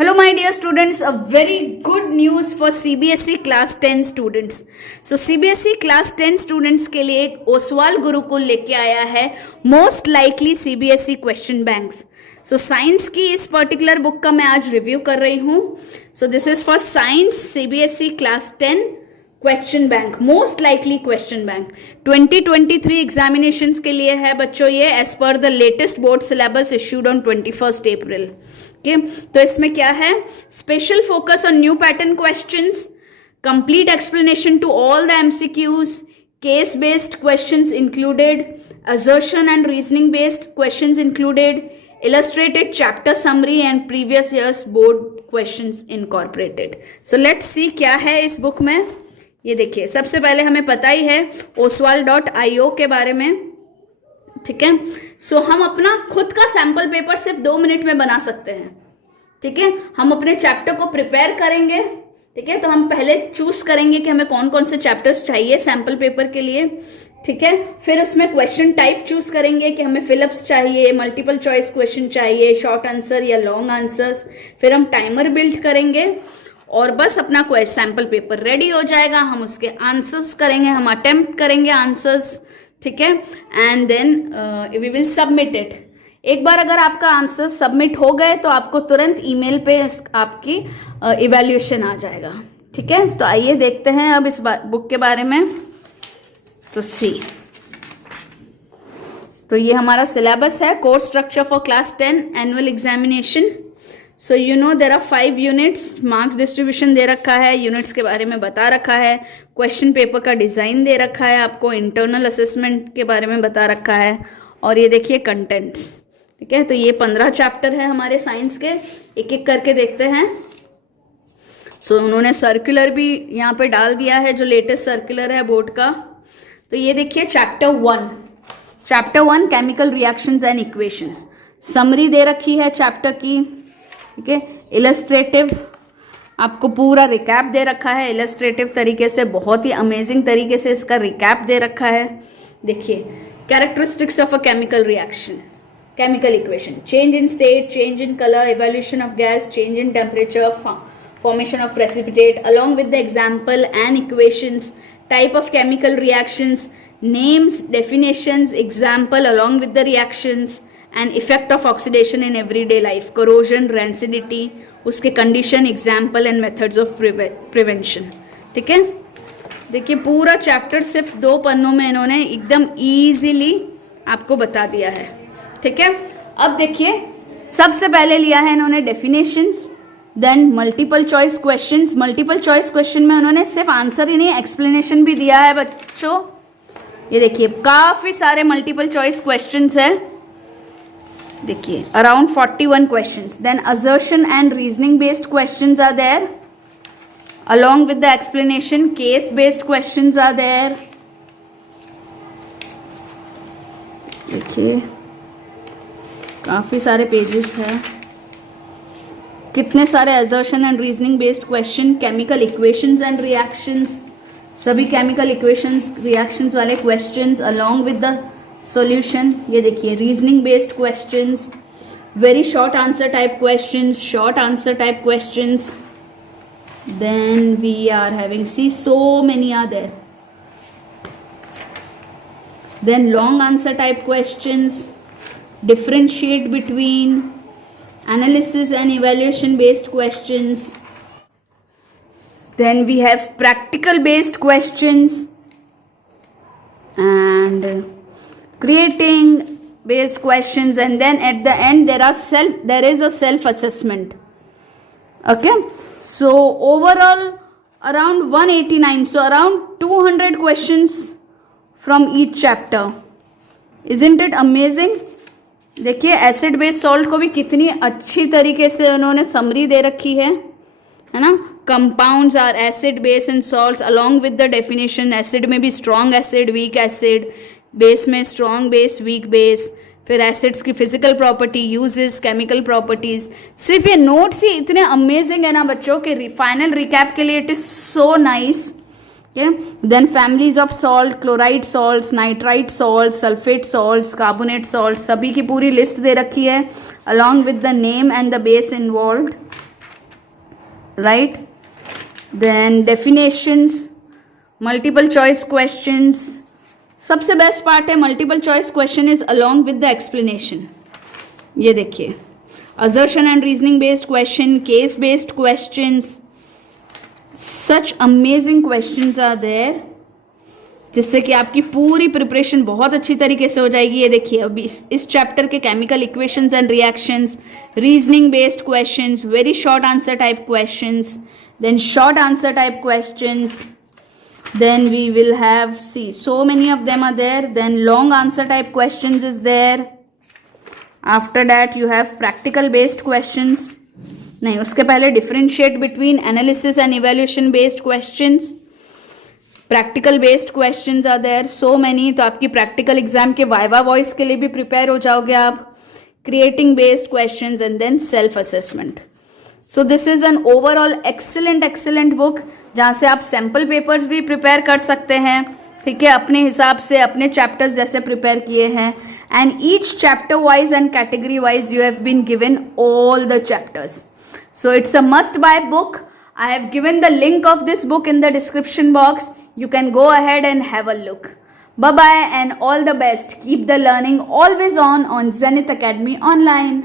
Hello my dear students, a very good news for CBSE class 10 students. So CBSE class 10 students के लिए एक ओसवाल गुरुकुल लेके आया है most likely CBSE question banks. So science की इस पर्टिकुलर बुक का मैं आज रिव्यू कर रही हूँ. So this is for science CBSE class 10 question bank, most likely question bank 2023 examinations के लिए है बच्चों ये, as per the latest board syllabus issued on 21 April. Okay, तो इसमें क्या है? Special focus on new pattern questions, complete explanation to all the MCQs, case based questions included, assertion and reasoning based questions included, illustrated chapter summary and previous years board questions incorporated. So let's see क्या है इस book में. ये देखिए, सबसे पहले हमें पता ही है oswal.io के बारे में, ठीक है. सो हम अपना खुद का सैंपल पेपर सिर्फ 2 मिनट में बना सकते हैं, ठीक है. हम अपने चैप्टर को प्रिपेयर करेंगे, ठीक है. तो हम पहले चूज करेंगे कि हमें कौन कौन से चैप्टर्स चाहिए सैंपल पेपर के लिए, ठीक है. फिर उसमें क्वेश्चन टाइप चूज करेंगे कि हमें फिलिप्स चाहिए, मल्टीपल चॉइस क्वेश्चन चाहिए, शॉर्ट आंसर या लॉन्ग आंसर्स. फिर हम टाइमर बिल्ड करेंगे और बस अपना सैंपल पेपर रेडी हो जाएगा. हम उसके आंसर्स करेंगे, हम अटेम्प्ट करेंगे आंसर्स, ठीक है. And then we will submit it. एक बार अगर आपका आंसर सबमिट हो गए तो आपको तुरंत ईमेल पे आपकी इवैल्यूएशन आ जाएगा, ठीक है. तो आइए देखते हैं अब इस बुक के बारे में. तो सी, तो ये हमारा सिलेबस है, course structure for class 10 annual examination. So you know there are 5 units, marks distribution दे रखा है, यूनिट्स के बारे में बता रखा है, क्वेश्चन पेपर का डिज़ाइन दे रखा है, आपको इंटरनल असेसमेंट के बारे में बता रखा है, और ये देखिए कंटेंट्स, ठीक है. तो ये 15 चैप्टर है हमारे साइंस के, एक एक करके देखते हैं. सो उन्होंने सर्कुलर भी यहाँ पे डाल दिया है, जो लेटेस्ट सर्कुलर है बोर्ड का. तो ये देखिए chapter 1 chemical reactions and equations, summary दे रखी है चैप्टर की, ठीक है. इलस्ट्रेटिव आपको पूरा रिकैप दे रखा है, इलस्ट्रेटिव तरीके से, बहुत ही अमेजिंग तरीके से इसका रिकैप दे रखा है. देखिए, characteristics of a chemical reaction, chemical equation, change in state, change in colour, evolution of gas, change in temperature, formation of precipitate, along with the example and equations, type of chemical reactions, names, definitions, example along with the reactions, and effect of oxidation in everyday life, corrosion, rancidity, उसके condition, example and methods of prevention, ठीक है. देखिए पूरा chapter सिर्फ 2 पन्नों में इन्होंने एकदम easily आपको बता दिया है, ठीक है. अब देखिए, सबसे पहले लिया है इन्होंने definitions, then multiple choice questions. Multiple choice question में उन्होंने सिर्फ आंसर ही नहीं, एक्सप्लेनेशन भी दिया है बच्चों. ये देखिए काफी सारे मल्टीपल चॉइस क्वेश्चंस है, देखिए around 41 questions. Then assertion and reasoning based questions are there along with the explanation, case based questions are there. देखिए काफी सारे पेजेस है, कितने सारे assertion and reasoning based question, chemical equations and reactions, सभी chemical equations reactions वाले questions along with the solution. ये देखिए reasoning based questions, very short answer type questions, short answer type questions. Then we are having, see so many are there. Then long answer type questions, differentiate between, analysis and evaluation based questions. Then we have practical based questions and creating based questions, and then at the end there is a self assessment. Okay, so overall around 189, so around 200 questions from each chapter. Isn't it amazing? देखिए acid base salt को भी कितनी अच्छी तरीके से उन्होंने summary दे रखी है ना. Compounds are acid, base and salts along with the definition. Acid में भी strong acid, weak acid, base में स्ट्रॉन्ग बेस, वीक बेस. फिर एसिड्स की physical property, uses, chemical properties. सिर्फ ये नोट्स ही इतने अमेजिंग है ना बच्चों के फाइनल रिकैप के लिए it is so nice. Then families of salt, chloride salts, nitrite salts, sulfate salts, carbonate salts, सभी की पूरी लिस्ट दे रखी है along with the name and the base involved. right? Then definitions, multiple choice questions. सबसे best part है multiple choice question is along with the explanation. ये देखिए, assertion and reasoning based question, case based questions, such amazing questions are there, जिससे कि आपकी पूरी preparation बहुत अच्छी तरीके से हो जाएगी. ये देखिए, अभी इस चैप्टर के chemical equations and reactions, reasoning based questions, very short answer type questions, then short answer type questions, then we will have, see, so many of them are there. Then long answer type questions is there. After that you have practical based questions. नहीं, उसके पहले differentiate between analysis and evaluation based questions. Practical based questions are there, so many. तो आपकी practical exam के viva voice के लिए भी prepare हो जाओगे आप. Creating based questions and then self assessment. So this is an overall excellent book, जहाँ से आप सैम्पल पेपर्स भी प्रिपेयर कर सकते हैं. ठीक है, अपने हिसाब से अपने चैप्टर्स जैसे प्रिपेयर किए हैं. And each chapter wise and category wise you have been given all the chapters. So it's a must buy book. I have given the link of this book in the description box. You can go ahead and have a look. Bye bye and all the best. Keep the learning always on Zenith Academy Online.